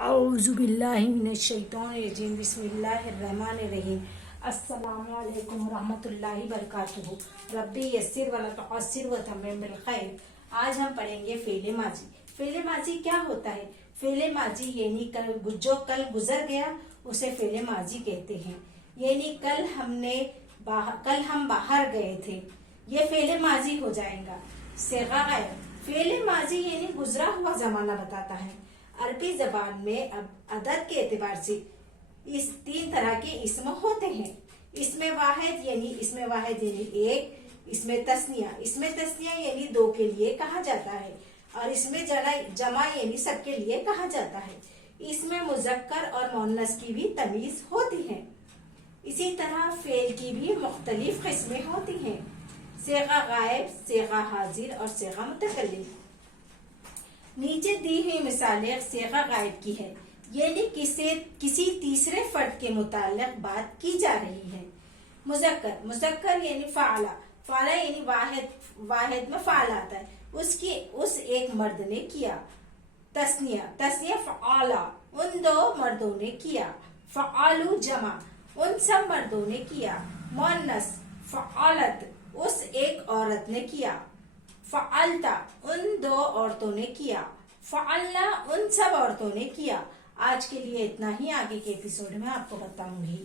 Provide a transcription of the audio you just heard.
اعوذ باللہ من الشیطان الرجیم بسم اللہ الرحمن الرحیم السلام علیکم ورحمۃ اللہ وبرکاتہ ربی یسر ولا تعسر وتمم بالخیر۔ آج ہم پڑھیں گے فعل ماضی۔ فعل ماضی کیا ہوتا ہے؟ فعل ماضی یعنی جو کل گزر گیا اسے فعل ماضی کہتے ہیں، یعنی کل ہم باہر گئے تھے، یہ فعل ماضی ہو جائے گا۔ صیغہ غائب، فعل ماضی یعنی گزرا ہوا زمانہ بتاتا ہے۔ عربی زبان میں عدد کے اعتبار سے اس تین طرح کے اسم ہوتے ہیں۔ اسم واحد یعنی ایک، اسم تثنیہ یعنی دو کے لیے کہا جاتا ہے، اور اسم جمع یعنی سب کے لیے کہا جاتا ہے۔ اسم مذکر اور مؤنث کی بھی تمیز ہوتی ہے۔ اسی طرح فعل کی بھی مختلف قسمیں ہوتی ہیں، صیغہ غائب، صیغہ حاضر اور صیغہ متکلم۔ نیچے دی ہوئی مثالیں صیغہ غائب کی ہے، یعنی کسی تیسرے فرد کے متعلق بات کی جا رہی ہے۔ مذکر یعنی فعل یعنی واحد میں فعل آتا ہے، اس ایک مرد نے کیا۔ تثنیہ فعالا، ان دو مردوں نے کیا۔ فعالو جمع، ان سب مردوں نے کیا۔ مؤنث فعالت، اس ایک عورت نے کیا۔ فعلتا، ان دو عورتوں نے کیا۔ فعلنا، ان سب عورتوں نے کیا۔ آج کے لیے اتنا ہی، آگے کے ایپیسوڈ میں آپ کو بتاؤں گی۔